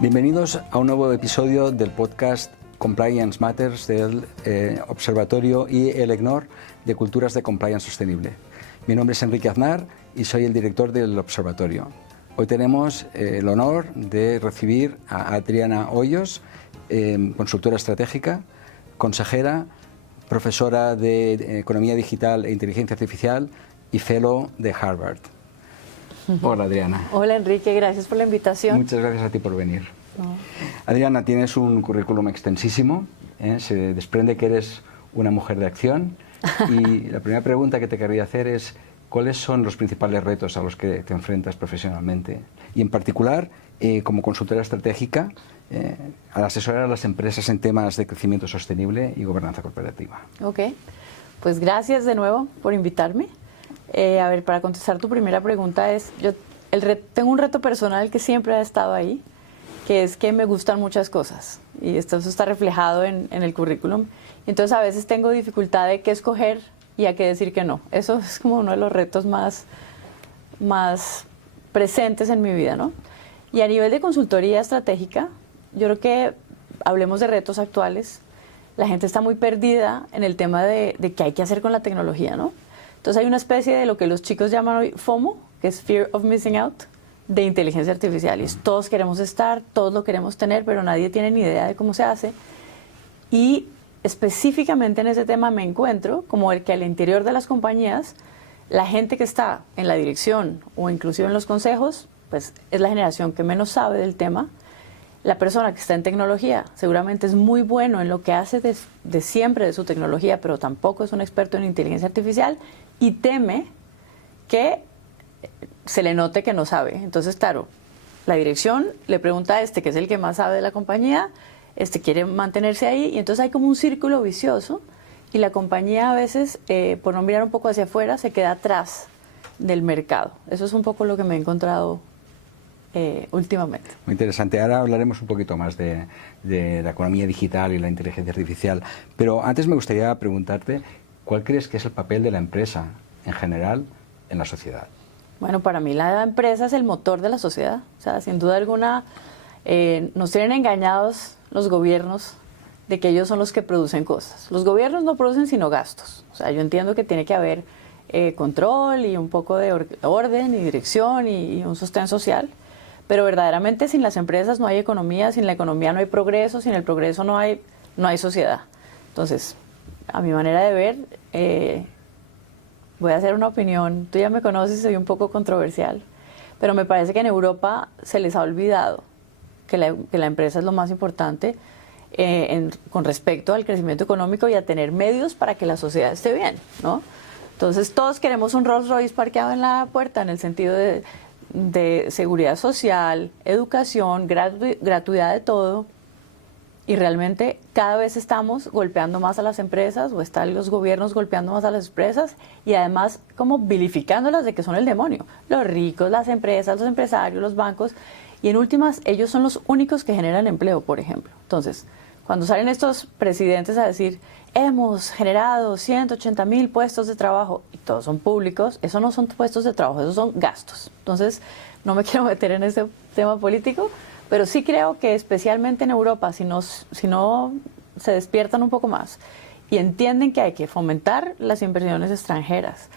Bienvenidos a un nuevo episodio del podcast Compliance Matters del Observatorio y el EGNOR de Culturas de Compliance Sostenible. Mi nombre es Enrique Aznar y soy el director del observatorio. Hoy tenemos el honor de recibir a Adriana Hoyos, consultora estratégica, consejera, profesora de Economía Digital e Inteligencia Artificial y fellow de Harvard. Hola, Adriana. Hola, Enrique, gracias por la invitación. Muchas gracias a ti por venir. No. Adriana, tienes un currículum extensísimo, se desprende que eres una mujer de acción y la primera pregunta que te querría hacer es ¿cuáles son los principales retos a los que te enfrentas profesionalmente? Y en particular, como consultora estratégica, al asesorar a las empresas en temas de crecimiento sostenible y gobernanza corporativa. Ok, pues gracias de nuevo por invitarme. A ver, para contestar tu primera pregunta tengo un reto personal que siempre ha estado ahí, que es que me gustan muchas cosas y esto está reflejado en el currículum. Entonces a veces tengo dificultad de qué escoger y a qué decir que no. Eso es como uno de los retos más presentes en mi vida, ¿no? Y a nivel de consultoría estratégica, yo creo que hablemos de retos actuales. La gente está muy perdida en el tema de qué hay que hacer con la tecnología, ¿no? Entonces hay una especie de lo que los chicos llaman hoy FOMO, que es Fear of Missing Out, de inteligencia artificial. Y todos queremos estar, todos lo queremos tener, pero nadie tiene ni idea de cómo se hace. Y específicamente en ese tema me encuentro como el que al interior de las compañías, la gente que está en la dirección o inclusive en los consejos, pues es la generación que menos sabe del tema. La persona que está en tecnología seguramente es muy bueno en lo que hace de siempre de su tecnología, pero tampoco es un experto en inteligencia artificial y teme que se le note que no sabe. Entonces, claro, la dirección le pregunta a que es el que más sabe de la compañía, quiere mantenerse ahí y entonces hay como un círculo vicioso y la compañía a veces, por no mirar un poco hacia afuera, se queda atrás del mercado. Eso es un poco lo que me he encontrado últimamente. Muy interesante. Ahora hablaremos un poquito más de la economía digital y la inteligencia artificial, pero antes me gustaría preguntarte ¿cuál crees que es el papel de la empresa en general en la sociedad? Bueno, para mí la empresa es el motor de la sociedad. O sea, sin duda alguna nos tienen engañados los gobiernos de que ellos son los que producen cosas. Los gobiernos no producen sino gastos. O sea, yo entiendo que tiene que haber control y un poco de orden y dirección y un sostén social. Pero verdaderamente sin las empresas no hay economía, sin la economía no hay progreso, sin el progreso no hay sociedad. Entonces, a mi manera de ver, voy a hacer una opinión, tú ya me conoces, soy un poco controversial, pero me parece que en Europa se les ha olvidado que la empresa es lo más importante con respecto al crecimiento económico y a tener medios para que la sociedad esté bien, ¿no? Entonces todos queremos un Rolls Royce parqueado en la puerta en el sentido de seguridad social, educación, gratuidad de todo. Y realmente cada vez estamos golpeando más a las empresas o están los gobiernos golpeando más a las empresas y además como vilificándolas de que son el demonio. Los ricos, las empresas, los empresarios, los bancos y en últimas ellos son los únicos que generan empleo, por ejemplo. Entonces, cuando salen estos presidentes a decir hemos generado 180,000 puestos de trabajo y todos son públicos, eso no son puestos de trabajo, esos son gastos. Entonces, no me quiero meter en ese tema político, pero sí creo que especialmente en Europa, si no se despiertan un poco más y entienden que hay que fomentar las inversiones extranjeras,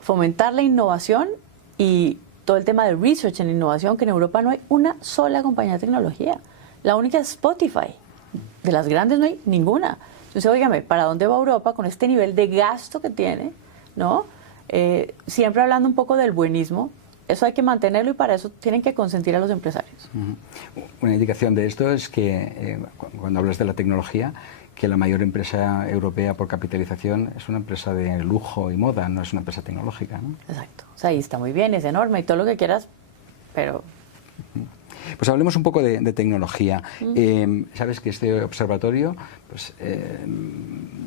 fomentar la innovación y todo el tema de research en innovación, que en Europa no hay una sola compañía de tecnología. La única es Spotify. De las grandes no hay ninguna. Entonces, óigame, ¿para dónde va Europa con este nivel de gasto que tiene? ¿No? Siempre hablando un poco del buenismo. Eso hay que mantenerlo y para eso tienen que consentir a los empresarios. Una indicación de esto es que cuando hablas de la tecnología, que la mayor empresa europea por capitalización es una empresa de lujo y moda, no es una empresa tecnológica, ¿no? Exacto. O sea, ahí está muy bien, es enorme y todo lo que quieras, pero... Pues hablemos un poco de tecnología. Sabes que este observatorio pues,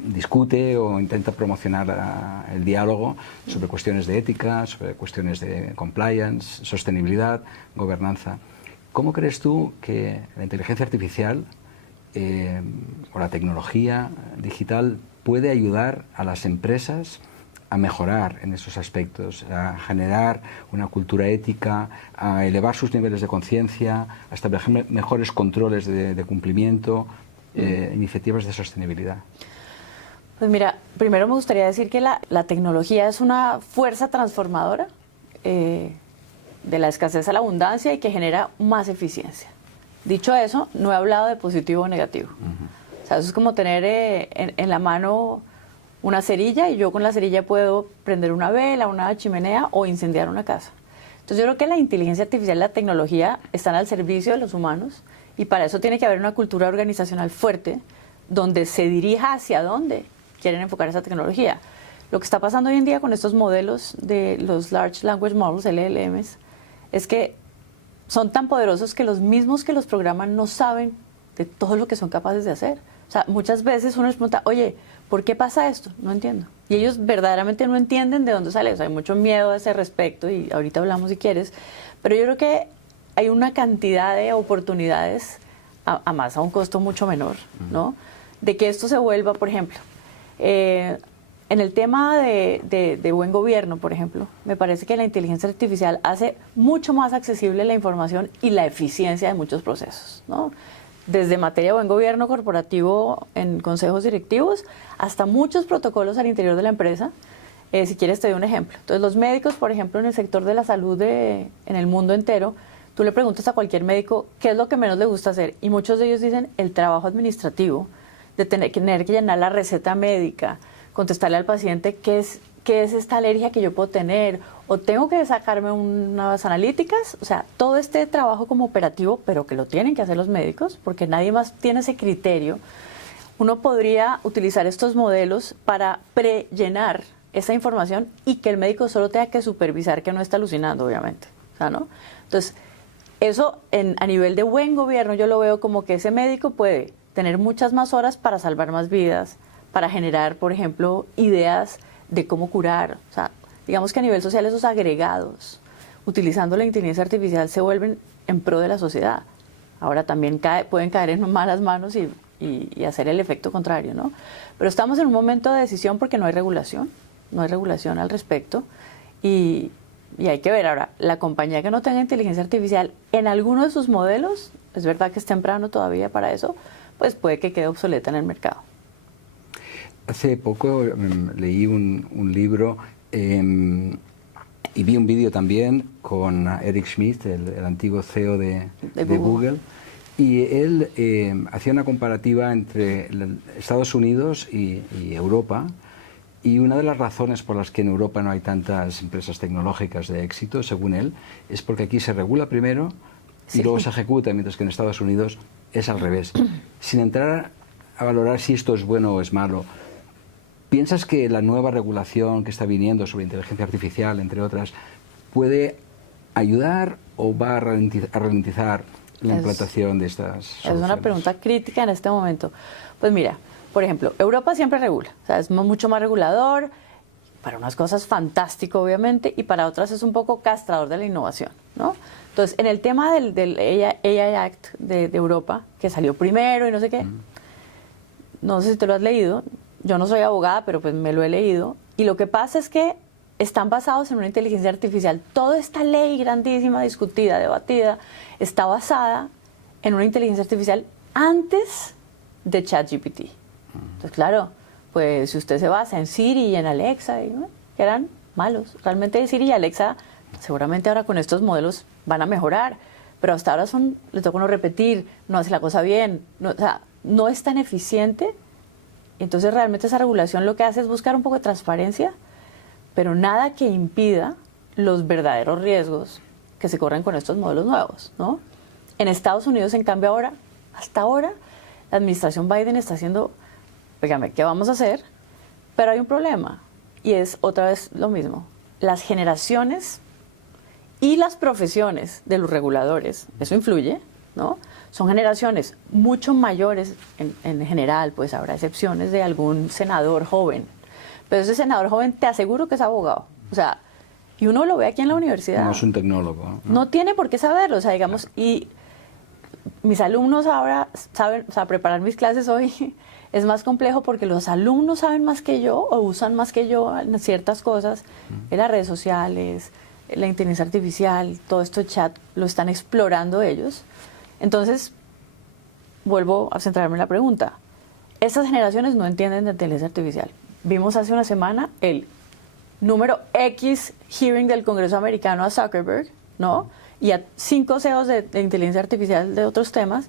discute o intenta promocionar el diálogo sobre cuestiones de ética, sobre cuestiones de compliance, sostenibilidad, gobernanza. ¿Cómo crees tú que la inteligencia artificial o la tecnología digital puede ayudar a las empresas a mejorar en esos aspectos, a generar una cultura ética, a elevar sus niveles de conciencia, a establecer mejores controles de cumplimiento, iniciativas de sostenibilidad? Pues mira, primero me gustaría decir que la tecnología es una fuerza transformadora de la escasez a la abundancia y que genera más eficiencia. Dicho eso, no he hablado de positivo o negativo. O sea, eso es como tener en la mano una cerilla y yo con la cerilla puedo prender una vela, una chimenea o incendiar una casa. Entonces yo creo que la inteligencia artificial y la tecnología están al servicio de los humanos y para eso tiene que haber una cultura organizacional fuerte donde se dirija hacia dónde quieren enfocar esa tecnología. Lo que está pasando hoy en día con estos modelos de los Large Language Models, LLMs, es que son tan poderosos que los mismos que los programan no saben de todo lo que son capaces de hacer. O sea, muchas veces uno les pregunta, oye, ¿por qué pasa esto? No entiendo. Y ellos verdaderamente no entienden de dónde sale. O sea, hay mucho miedo a ese respecto y ahorita hablamos si quieres. Pero yo creo que hay una cantidad de oportunidades, más a un costo mucho menor, ¿no? De que esto se vuelva, por ejemplo, en el tema de buen gobierno, por ejemplo, me parece que la inteligencia artificial hace mucho más accesible la información y la eficiencia de muchos procesos, ¿no? Desde materia de buen gobierno corporativo en consejos directivos hasta muchos protocolos al interior de la empresa. Si quieres te doy un ejemplo. Entonces los médicos, por ejemplo, en el sector de la salud en el mundo entero, tú le preguntas a cualquier médico qué es lo que menos le gusta hacer y muchos de ellos dicen el trabajo administrativo, de tener que llenar la receta médica, contestarle al paciente qué es esta alergia que yo puedo tener, o tengo que sacarme unas analíticas, o sea, todo este trabajo como operativo, pero que lo tienen que hacer los médicos, porque nadie más tiene ese criterio. Uno podría utilizar estos modelos para prellenar esa información y que el médico solo tenga que supervisar que no está alucinando, obviamente. O sea, ¿no? Entonces, eso a nivel de buen gobierno yo lo veo como que ese médico puede tener muchas más horas para salvar más vidas, para generar, por ejemplo, ideas de cómo curar. O sea, digamos que a nivel social esos agregados, utilizando la inteligencia artificial, se vuelven en pro de la sociedad. Ahora también pueden caer en malas manos y hacer el efecto contrario, ¿no? Pero estamos en un momento de decisión porque no hay regulación al respecto y hay que ver ahora, la compañía que no tenga inteligencia artificial en alguno de sus modelos, es verdad que es temprano todavía para eso, pues puede que quede obsoleta en el mercado. Hace poco leí un libro y vi un vídeo también con Eric Schmidt, el antiguo CEO de Google, y él hacía una comparativa entre Estados Unidos y Europa, y una de las razones por las que en Europa no hay tantas empresas tecnológicas de éxito, según él, es porque aquí se regula primero y luego se ejecuta, mientras que en Estados Unidos es al revés. Sin entrar a valorar si esto es bueno o es malo, ¿piensas que la nueva regulación que está viniendo sobre inteligencia artificial, entre otras, puede ayudar o va a ralentizar la implantación de estas soluciones? Es una pregunta crítica en este momento. Pues mira, por ejemplo, Europa siempre regula, o sea, es mucho más regulador, para unas cosas fantástico, obviamente, y para otras es un poco castrador de la innovación, ¿no? Entonces, en el tema del AI Act de Europa, que salió primero y no sé qué, no sé si te lo has leído, yo no soy abogada, pero pues me lo he leído, y lo que pasa es que están basados en una inteligencia artificial. Toda esta ley grandísima, discutida, debatida, está basada en una inteligencia artificial antes de ChatGPT. Entonces, claro, pues si usted se basa en Siri y en Alexa, ¿no?, que eran malos. Realmente Siri y Alexa, seguramente ahora con estos modelos van a mejorar, pero hasta ahora le toca uno repetir, no hace la cosa bien, o sea, no es tan eficiente. Entonces realmente esa regulación lo que hace es buscar un poco de transparencia, pero nada que impida los verdaderos riesgos que se corren con estos modelos nuevos, ¿no? En Estados Unidos, en cambio, hasta ahora, la administración Biden está haciendo, dígame, ¿qué vamos a hacer? Pero hay un problema, y es otra vez lo mismo. Las generaciones y las profesiones de los reguladores, eso influye, ¿no? Son generaciones mucho mayores en general, pues habrá excepciones de algún senador joven, pero ese senador joven te aseguro que es abogado, o sea, y uno lo ve aquí en la universidad. No es un tecnólogo, ¿no? No tiene por qué saberlo, o sea, digamos, y mis alumnos ahora saben, o sea, preparar mis clases hoy es más complejo porque los alumnos saben más que yo o usan más que yo en ciertas cosas, en las redes sociales, la inteligencia artificial, todo esto chat, lo están explorando ellos. Entonces, vuelvo a centrarme en la pregunta. Estas generaciones no entienden de inteligencia artificial. Vimos hace una semana el número X hearing del Congreso americano a Zuckerberg, ¿no? Y a 5 CEOs de inteligencia artificial de otros temas,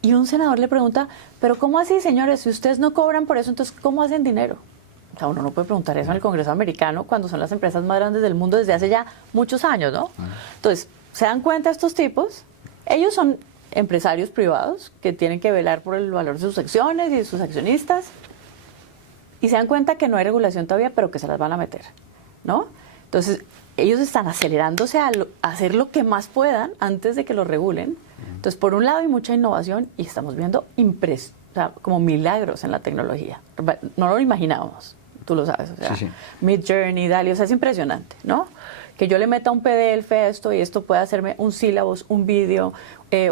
y un senador le pregunta, pero ¿cómo así, señores? Si ustedes no cobran por eso, entonces ¿cómo hacen dinero? O sea, uno no puede preguntar eso en el Congreso americano cuando son las empresas más grandes del mundo desde hace ya muchos años, ¿no? Entonces, ¿se dan cuenta estos tipos? Ellos son empresarios privados que tienen que velar por el valor de sus acciones y de sus accionistas, y se dan cuenta que no hay regulación todavía, pero que se las van a meter, ¿no? Entonces, ellos están acelerándose a hacer lo que más puedan antes de que lo regulen. Entonces, por un lado hay mucha innovación y estamos viendo o sea, como milagros en la tecnología. No lo imaginábamos, tú lo sabes. O sea, sí. Midjourney, DALL-E, o sea, es impresionante, ¿no? Que yo le meta un PDF a esto y esto pueda hacerme un sílabus, un vídeo,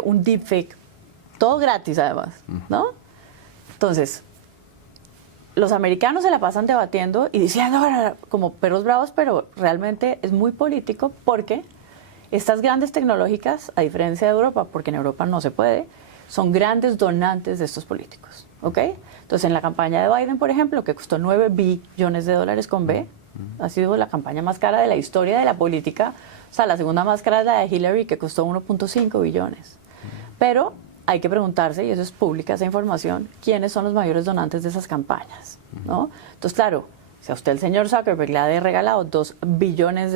un deepfake, todo gratis además, ¿no? Entonces, los americanos se la pasan debatiendo y diciendo como perros bravos, pero realmente es muy político porque estas grandes tecnológicas, a diferencia de Europa, porque en Europa no se puede, son grandes donantes de estos políticos, ¿ok? Entonces, en la campaña de Biden, por ejemplo, que costó $9 billones con B, ha sido la campaña más cara de la historia de la política. O sea, la segunda más cara es la de Hillary, que costó 1.5 billones. Pero hay que preguntarse, y eso es pública esa información, quiénes son los mayores donantes de esas campañas, ¿no? Entonces, claro, si a usted el señor Zuckerberg le ha regalado $2 billones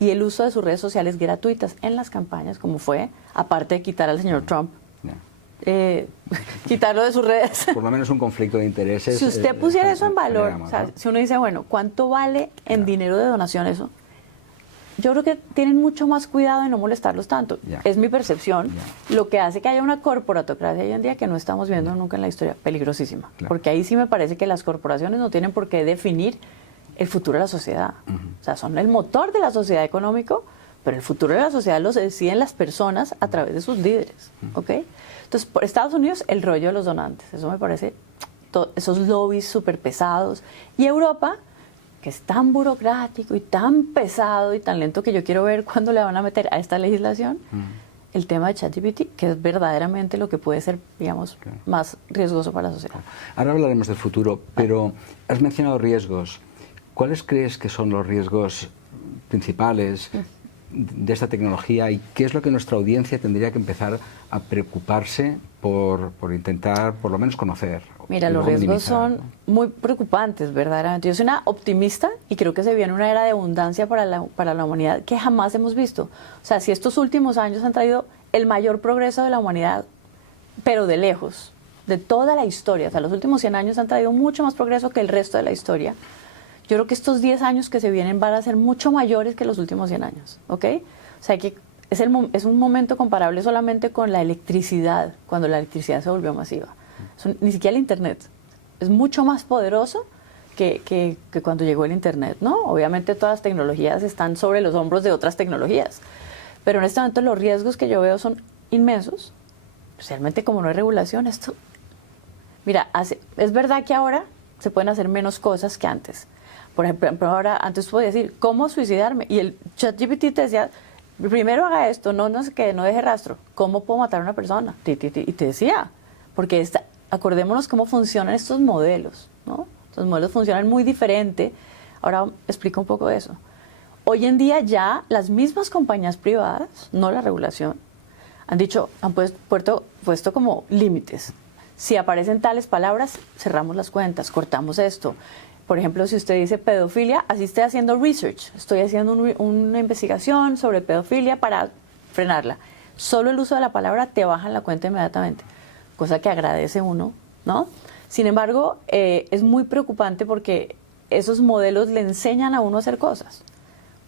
y el uso de sus redes sociales gratuitas en las campañas, como fue, aparte de quitar al señor Trump, quitarlo de sus redes. Por lo menos un conflicto de intereses. Si usted pusiera eso en valor, o sea, si uno dice, bueno, ¿cuánto vale en dinero de donación eso? Yo creo que tienen mucho más cuidado de no molestarlos tanto. Es mi percepción. Lo que hace que haya una corporatocracia hoy en día que no estamos viendo nunca en la historia, peligrosísima. Porque ahí sí me parece que las corporaciones no tienen por qué definir el futuro de la sociedad. O sea, son el motor de la sociedad económico, pero el futuro de la sociedad lo deciden las personas a través de sus líderes, ¿ok? Entonces, por Estados Unidos, el rollo de los donantes, eso me parece, esos lobbies súper pesados. Y Europa, que es tan burocrático y tan pesado y tan lento que yo quiero ver cuándo le van a meter a esta legislación el tema de ChatGPT, que es verdaderamente lo que puede ser, digamos, más riesgoso para la sociedad. Ahora hablaremos del futuro, pero has mencionado riesgos. ¿Cuáles crees que son los riesgos principales de esta tecnología y qué es lo que nuestra audiencia tendría que empezar a preocuparse por intentar, por lo menos, conocer? Mira, los riesgos son muy preocupantes, verdaderamente. Yo soy una optimista y creo que se viene una era de abundancia para la humanidad que jamás hemos visto. O sea, si estos últimos años han traído el mayor progreso de la humanidad, pero de lejos, de toda la historia, o sea, los últimos 100 años han traído mucho más progreso que el resto de la historia. Yo creo que estos 10 años que se vienen van a ser mucho mayores que los últimos 100 años, ¿ok? O sea, que es un momento comparable solamente con la electricidad, cuando la electricidad se volvió masiva. Ni siquiera el Internet. Es mucho más poderoso que cuando llegó el Internet, ¿no? Obviamente todas las tecnologías están sobre los hombros de otras tecnologías, pero en este momento los riesgos que yo veo son inmensos, especialmente como no hay regulación. Esto, mira, es verdad que ahora se pueden hacer menos cosas que antes. Por ejemplo, ahora, antes podía decir, ¿cómo suicidarme? Y el ChatGPT te decía, primero haga esto, no sé qué, no deje rastro. ¿Cómo puedo matar a una persona? Y te decía, porque acordémonos cómo funcionan estos modelos, ¿no? Los modelos funcionan muy diferente. Ahora explico un poco de eso. Hoy en día ya las mismas compañías privadas, no la regulación, han puesto como límites. Si aparecen tales palabras, cerramos las cuentas, cortamos esto. Por ejemplo, si usted dice pedofilia, así estoy haciendo research, estoy haciendo una investigación sobre pedofilia para frenarla. Solo el uso de la palabra te bajan la cuenta inmediatamente, cosa que agradece uno, ¿no? Sin embargo, es muy preocupante porque esos modelos le enseñan a uno a hacer cosas.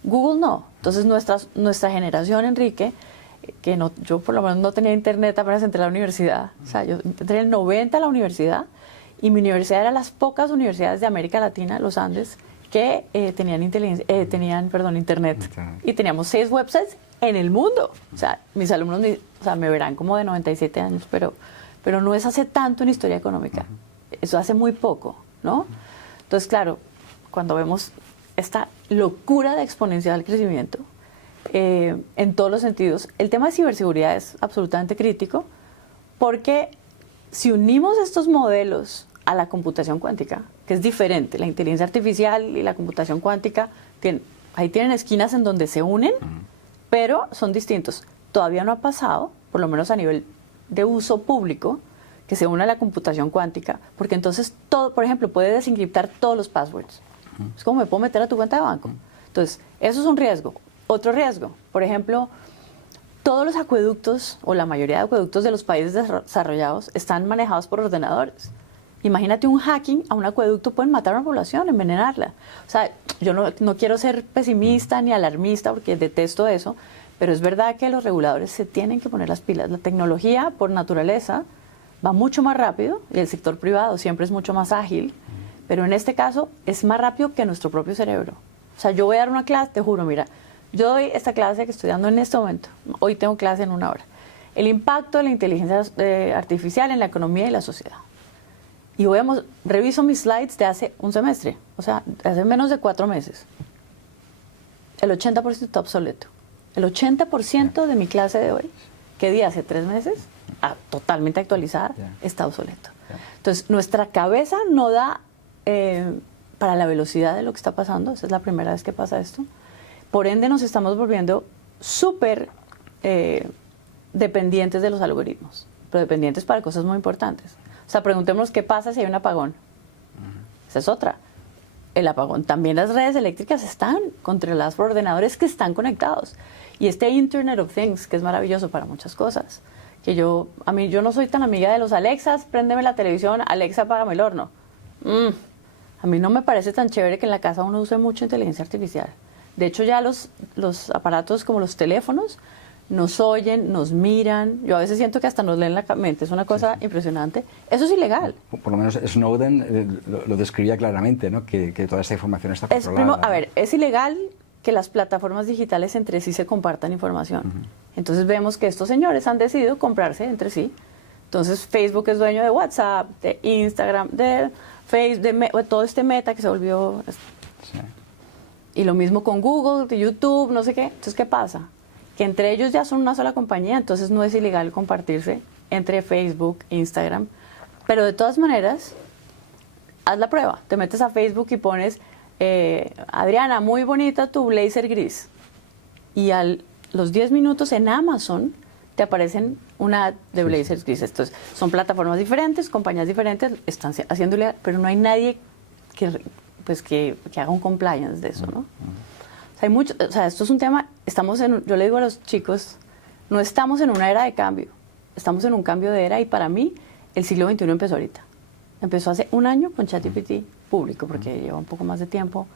Google no. Entonces nuestra generación, Enrique, yo por lo menos no tenía internet apenas entré a la universidad. O sea, yo entré en el 90 a la universidad y mi universidad era las pocas universidades de América Latina, los Andes, que tenían internet. Y teníamos 6 websites en el mundo. O sea, mis alumnos me verán como de 97 años, pero no es hace tanto en historia económica. eso hace muy poco, ¿no? Entonces, claro, cuando vemos esta locura de exponencial crecimiento, en todos los sentidos, el tema de ciberseguridad es absolutamente crítico, porque si unimos estos modelos a la computación cuántica, que es diferente, la inteligencia artificial y la computación cuántica, ahí tienen esquinas en donde se unen, pero son distintos. Todavía no ha pasado, por lo menos a nivel de uso público, que se una a la computación cuántica, porque entonces todo, por ejemplo, puede desencriptar todos los passwords. Es como me puedo meter a tu cuenta de banco. Entonces, eso es un riesgo. Otro riesgo, por ejemplo, todos los acueductos, o la mayoría de acueductos de los países desarrollados, están manejados por ordenadores. Imagínate un hacking a un acueducto, pueden matar a una población, envenenarla. O sea, yo no quiero ser pesimista ni alarmista, porque detesto eso, pero es verdad que los reguladores se tienen que poner las pilas. La tecnología, por naturaleza, va mucho más rápido, y el sector privado siempre es mucho más ágil, pero en este caso es más rápido que nuestro propio cerebro. O sea, yo voy a dar una clase, te juro, mira, yo doy esta clase que estoy dando en este momento, hoy tengo clase en 1 hora, el impacto de la inteligencia artificial en la economía y la sociedad. Y reviso mis slides de hace un semestre, o sea, hace menos de 4 meses. El 80% está obsoleto. El 80% de mi clase de hoy, que di hace 3 meses, totalmente actualizada, está obsoleto. Entonces, nuestra cabeza no da para la velocidad de lo que está pasando. Esa es la primera vez que pasa esto. Por ende, nos estamos volviendo súper dependientes de los algoritmos, pero dependientes para cosas muy importantes. O sea, preguntémonos qué pasa si hay un apagón. Esa es otra. El apagón. También las redes eléctricas están controladas por ordenadores que están conectados. Y este Internet of Things, que es maravilloso para muchas cosas, que yo no soy tan amiga de los Alexas, préndeme la televisión, Alexa, apágame el horno. A mí no me parece tan chévere que en la casa uno use mucha inteligencia artificial. De hecho, ya los aparatos como los teléfonos nos oyen, nos miran. Yo a veces siento que hasta nos leen la mente. Es una cosa impresionante. Eso es ilegal. Por lo menos Snowden lo describía claramente, ¿no? Que toda esta información está controlada. Es ilegal que las plataformas digitales entre sí se compartan información. Entonces vemos que estos señores han decidido comprarse entre sí. Entonces Facebook es dueño de WhatsApp, de Instagram, de Facebook, de todo este Meta que se volvió... Sí. Y lo mismo con Google, de YouTube, no sé qué. Entonces, ¿qué pasa? Que entre ellos ya son una sola compañía, entonces no es ilegal compartirse entre Facebook e Instagram. Pero de todas maneras, haz la prueba. Te metes a Facebook y pones, Adriana, muy bonita tu blazer gris. Y los 10 minutos en Amazon te aparecen una ad de blazers grises. Entonces, son plataformas diferentes, compañías diferentes, están haciendo ilegal, pero no hay nadie que haga un compliance de eso, ¿no? O sea, esto es un tema, yo le digo a los chicos, no estamos en una era de cambio, estamos en un cambio de era, y para mí el siglo XXI empezó ahorita. Empezó hace 1 año con ChatGPT público, porque lleva un poco más de tiempo.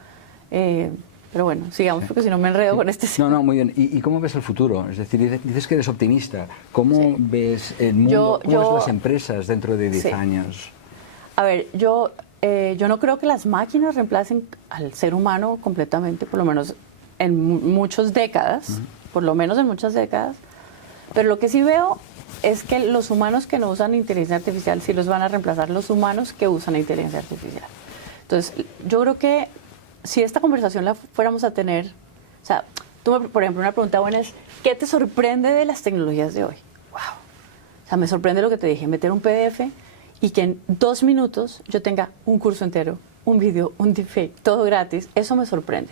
Pero bueno, sigamos, porque si no me enredo con este tema. No, muy bien. ¿Y cómo ves el futuro? Es decir, dices que eres optimista. ¿Cómo ves el mundo, cómo ves las empresas dentro de 10 años? A ver, yo no creo que las máquinas reemplacen al ser humano completamente, por lo menos en muchas décadas, pero lo que sí veo es que los humanos que no usan inteligencia artificial sí los van a reemplazar los humanos que usan la inteligencia artificial. Entonces, yo creo que si esta conversación la fuéramos a tener, o sea, por ejemplo, una pregunta buena es, ¿qué te sorprende de las tecnologías de hoy? ¡Wow! O sea, me sorprende lo que te dije, meter un PDF y que en 2 minutos yo tenga un curso entero, un video, un deepfake, todo gratis. Eso me sorprende.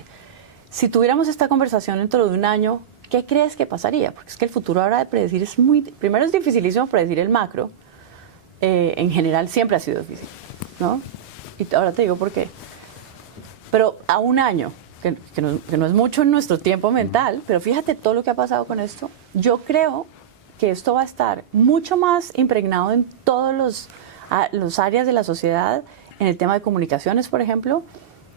Si tuviéramos esta conversación dentro de 1 año, ¿qué crees que pasaría? Porque es que el futuro ahora de predecir primero es dificilísimo predecir el macro. En general siempre ha sido difícil, ¿no? Y ahora te digo por qué. Pero a 1 año, que no es mucho en nuestro tiempo mental, pero fíjate todo lo que ha pasado con esto, yo creo que esto va a estar mucho más impregnado en todos los áreas de la sociedad, en el tema de comunicaciones, por ejemplo.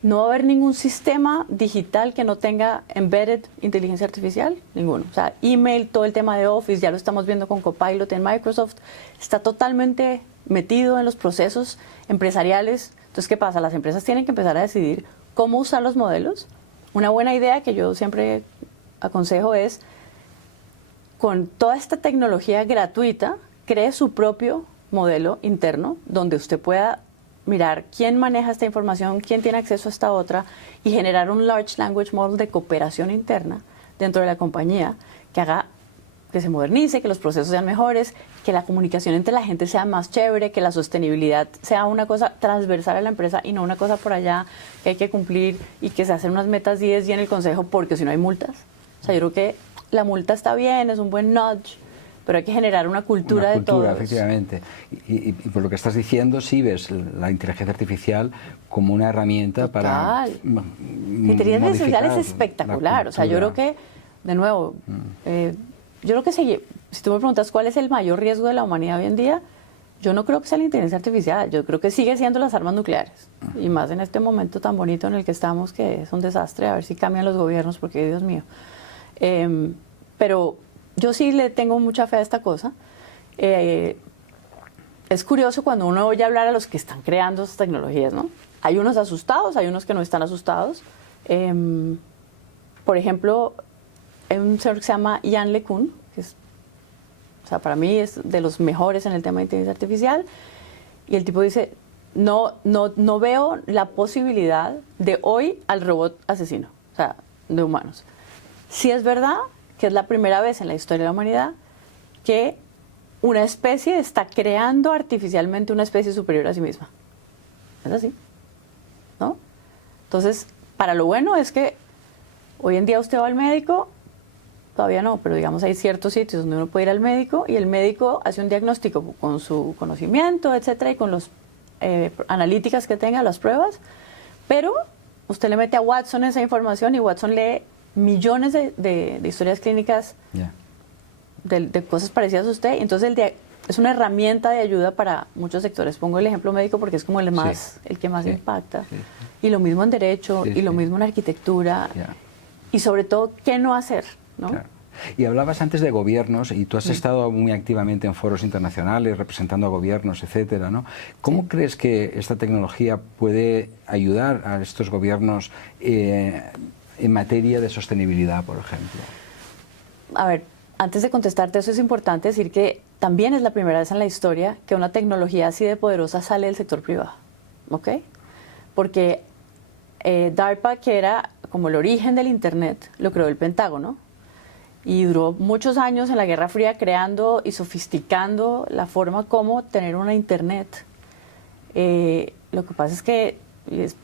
No va a haber ningún sistema digital que no tenga embedded inteligencia artificial, ninguno. O sea, email, todo el tema de Office, ya lo estamos viendo con Copilot en Microsoft, está totalmente metido en los procesos empresariales. Entonces, ¿qué pasa? Las empresas tienen que empezar a decidir cómo usar los modelos. Una buena idea que yo siempre aconsejo es, con toda esta tecnología gratuita, cree su propio modelo interno donde usted pueda mirar quién maneja esta información, quién tiene acceso a esta otra y generar un Large Language Model de cooperación interna dentro de la compañía que haga que se modernice, que los procesos sean mejores, que la comunicación entre la gente sea más chévere, que la sostenibilidad sea una cosa transversal a la empresa y no una cosa por allá que hay que cumplir y que se hacen unas metas 10 y en el consejo porque si no hay multas. O sea, yo creo que la multa está bien, es un buen nudge, pero hay que generar una cultura de todos. Efectivamente. Y por lo que estás diciendo, sí ves la inteligencia articral como una herramienta para La inteligencia artificial es espectacular. O sea, yo creo que, de nuevo, yo creo que si tú me preguntas cuál es el mayor riesgo de la humanidad hoy en día, yo no creo que sea la inteligencia artificial, yo creo que sigue siendo las armas nucleares. Y más en este momento tan bonito en el que estamos, que es un desastre, a ver si cambian los gobiernos, porque Dios mío. Pero yo sí le tengo mucha fe a esta cosa. Es curioso cuando uno oye hablar a los que están creando estas tecnologías, ¿no? Hay unos asustados, hay unos que no están asustados. Por ejemplo, hay un señor que se llama Yann LeCun, que es, o sea, para mí es de los mejores en el tema de inteligencia artificial, y el tipo dice, no veo la posibilidad de hoy al robot asesino, o sea, de humanos. Sí es verdad que es la primera vez en la historia de la humanidad que una especie está creando artificialmente una especie superior a sí misma. Es así, ¿no? Entonces, para lo bueno es que hoy en día usted va al médico, todavía no, pero digamos hay ciertos sitios donde uno puede ir al médico y el médico hace un diagnóstico con su conocimiento, etcétera, y con las analíticas que tenga, las pruebas, pero usted le mete a Watson esa información y Watson lee millones de historias clínicas de cosas parecidas a usted, entonces es una herramienta de ayuda para muchos sectores. Pongo el ejemplo médico porque es como el que más impacta. Y lo mismo en derecho, y lo mismo en arquitectura, y sobre todo, ¿qué no hacer? ¿no? Claro. Y hablabas antes de gobiernos, y tú has estado muy activamente en foros internacionales, representando a gobiernos, etcétera, ¿no? ¿Cómo crees que esta tecnología puede ayudar a estos gobiernos en materia de sostenibilidad, por ejemplo? A ver, antes de contestarte eso es importante decir que también es la primera vez en la historia que una tecnología así de poderosa sale del sector privado, ¿ok? Porque DARPA, que era como el origen del Internet, lo creó el Pentágono y duró muchos años en la Guerra Fría creando y sofisticando la forma como tener una Internet. Lo que pasa es que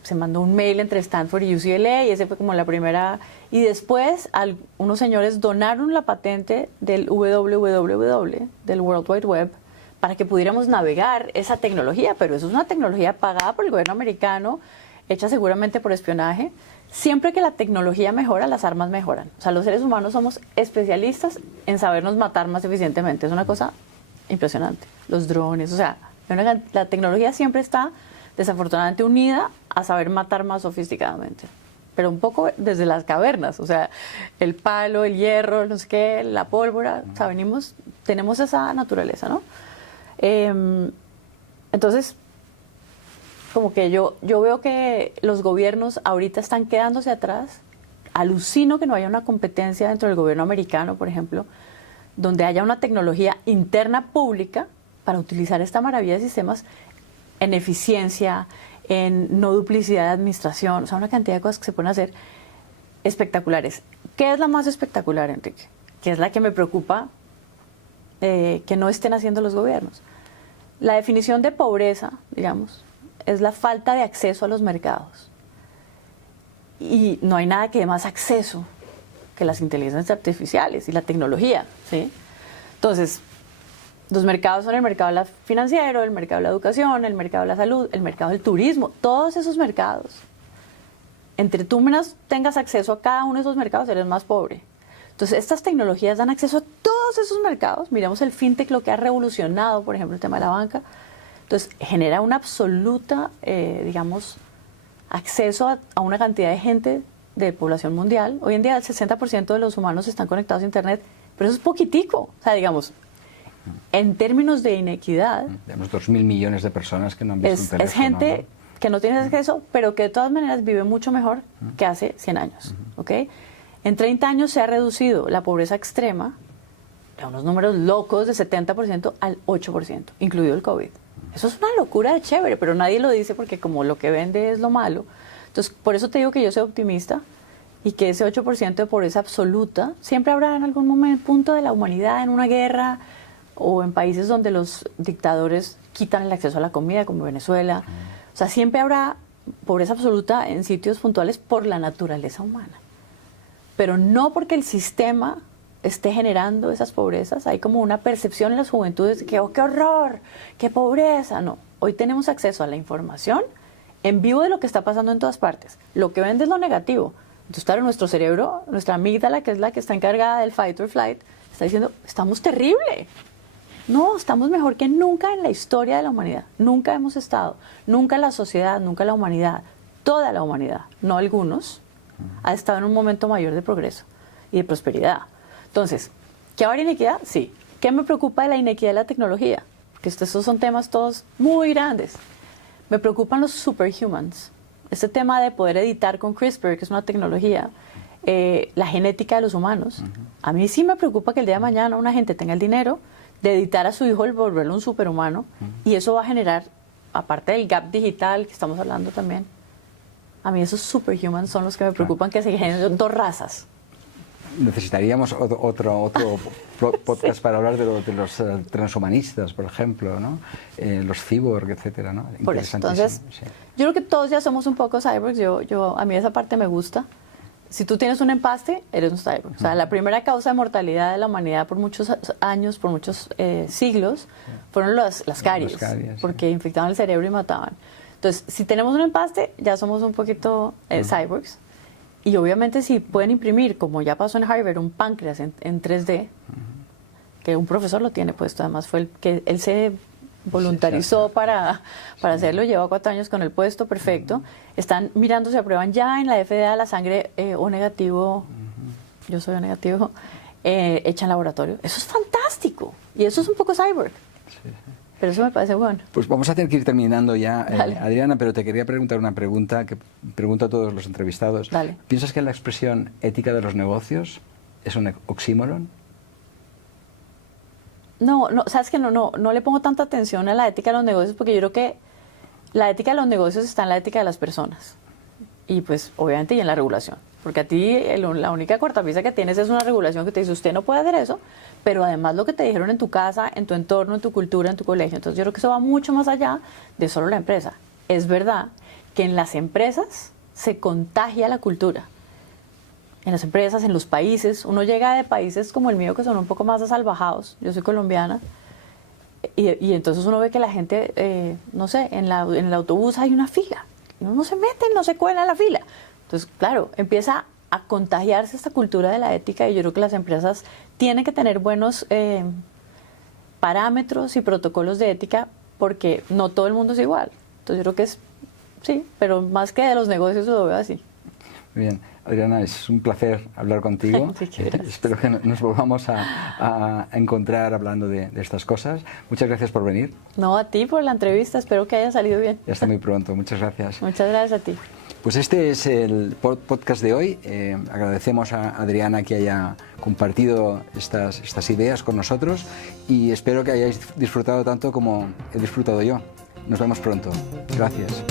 se mandó un mail entre Stanford y UCLA y ese fue como la primera, y después unos señores donaron la patente del WWW, del World Wide Web, para que pudiéramos navegar esa tecnología, pero eso es una tecnología pagada por el gobierno americano, hecha seguramente por espionaje. Siempre que la tecnología mejora, las armas mejoran. O sea, los seres humanos somos especialistas en sabernos matar más eficientemente. Es una cosa impresionante. Los drones, o sea, la tecnología siempre está desafortunadamente unida a saber matar más sofisticadamente. Pero un poco desde las cavernas, o sea, el palo, el hierro, no sé qué, la pólvora, o sea, tenemos esa naturaleza, ¿no? Entonces, como que yo veo que los gobiernos ahorita están quedándose atrás. Alucino que no haya una competencia dentro del gobierno americano, por ejemplo, donde haya una tecnología interna pública para utilizar esta maravilla de sistemas en eficiencia, en no duplicidad de administración, o sea, una cantidad de cosas que se pueden hacer espectaculares. ¿Qué es la más espectacular, Enrique? Que es la que me preocupa que no estén haciendo los gobiernos. La definición de pobreza, digamos, es la falta de acceso a los mercados. Y no hay nada que dé más acceso que las inteligencias artificiales y la tecnología, ¿sí? Entonces, los mercados son el mercado financiero, el mercado de la educación, el mercado de la salud, el mercado del turismo, todos esos mercados. Entre tú menos tengas acceso a cada uno de esos mercados, eres más pobre. Entonces, estas tecnologías dan acceso a todos esos mercados. Miremos el fintech, lo que ha revolucionado, por ejemplo, el tema de la banca. Entonces, genera una absoluta, digamos, acceso a una cantidad de gente de población mundial. Hoy en día el 60% de los humanos están conectados a Internet, pero eso es poquitico. O sea, digamos, en términos de inequidad... Tenemos 2.000 millones de personas que no han visto un teléfono. Es gente que no tiene acceso, pero que de todas maneras vive mucho mejor que hace 100 años. ¿Ok? En 30 años se ha reducido la pobreza extrema a unos números locos de 70% al 8%, incluido el COVID. Eso es una locura de chévere, pero nadie lo dice porque como lo que vende es lo malo. Entonces, por eso te digo que yo soy optimista y que ese 8% de pobreza absoluta siempre habrá en algún momento, punto de la humanidad, en una guerra o en países donde los dictadores quitan el acceso a la comida, como Venezuela. O sea, siempre habrá pobreza absoluta en sitios puntuales por la naturaleza humana. Pero no porque el sistema esté generando esas pobrezas. Hay como una percepción en las juventudes de que, oh, qué horror, qué pobreza. No, hoy tenemos acceso a la información en vivo de lo que está pasando en todas partes. Lo que vende es lo negativo. Entonces, claro, nuestro cerebro, nuestra amígdala, que es la que está encargada del fight or flight, está diciendo, estamos terrible. No, estamos mejor que nunca en la historia de la humanidad. Nunca hemos estado. Nunca la sociedad, nunca la humanidad, toda la humanidad, no algunos, ha estado en un momento mayor de progreso y de prosperidad. Entonces, ¿que habrá inequidad? Sí. ¿Qué me preocupa de la inequidad de la tecnología? Porque estos son temas todos muy grandes. Me preocupan los superhumans. Este tema de poder editar con CRISPR, que es una tecnología, la genética de los humanos. A mí sí me preocupa que el día de mañana una gente tenga el dinero de editar a su hijo y volverlo un superhumano, y eso va a generar, aparte del gap digital que estamos hablando también, a mí esos superhumans son los que me preocupan, que se generen dos razas. Necesitaríamos otro podcast Sí. para hablar de los transhumanistas, por ejemplo, ¿no? Los cyborg, etcétera, ¿no? Por eso, Interesantísimo, entonces, sí. yo creo que todos ya somos un poco cyborgs. A mí esa parte me gusta. Si tú tienes un empaste, eres un cyborg. O sea, la primera causa de mortalidad de la humanidad por muchos años, por muchos siglos, fueron las caries, porque infectaban el cerebro y mataban. Entonces, si tenemos un empaste, ya somos un poquito cyborgs. Y obviamente si pueden imprimir, como ya pasó en Harvard, un páncreas en 3D, que un profesor lo tiene puesto, además fue el que él se voluntarizó para hacerlo, lleva 4 años con el puesto, perfecto. Están mirando, se aprueban ya en la FDA la sangre O negativo, yo soy O negativo, hecha en laboratorio. Eso es fantástico. Y eso es un poco cyborg. Pero eso me parece bueno. Pues vamos a tener que ir terminando ya, Dale. Adriana, pero te quería preguntar una pregunta que pregunto a todos los entrevistados. Dale. ¿Piensas que la expresión ética de los negocios es un oxímoron? No, sabes que no le pongo tanta atención a la ética de los negocios, porque yo creo que la ética de los negocios está en la ética de las personas. Y pues obviamente y en la regulación. Porque a ti la única cortapisa que tienes es una regulación que te dice, usted no puede hacer eso, pero además lo que te dijeron en tu casa, en tu entorno, en tu cultura, en tu colegio. Entonces yo creo que eso va mucho más allá de solo la empresa. Es verdad que en las empresas se contagia la cultura. En las empresas, en los países, uno llega de países como el mío que son un poco más asalvajados. Yo soy colombiana. Y entonces uno ve que la gente, no sé, en el autobús hay una fila. Y uno no se mete, no se cuela en la fila. Entonces, claro, empieza a contagiarse esta cultura de la ética, y yo creo que las empresas tienen que tener buenos parámetros y protocolos de ética, porque no todo el mundo es igual. Entonces yo creo que sí, pero más que de los negocios lo veo así. Muy bien. Adriana, es un placer hablar contigo. Sí, Espero que nos volvamos a encontrar hablando de estas cosas. Muchas gracias por venir. No, a ti por la entrevista, espero que haya salido bien. Y hasta muy pronto. Muchas gracias. Muchas gracias a ti. Pues este es el podcast de hoy. Agradecemos a Adriana que haya compartido estas ideas con nosotros, y espero que hayáis disfrutado tanto como he disfrutado yo. Nos vemos pronto. Gracias.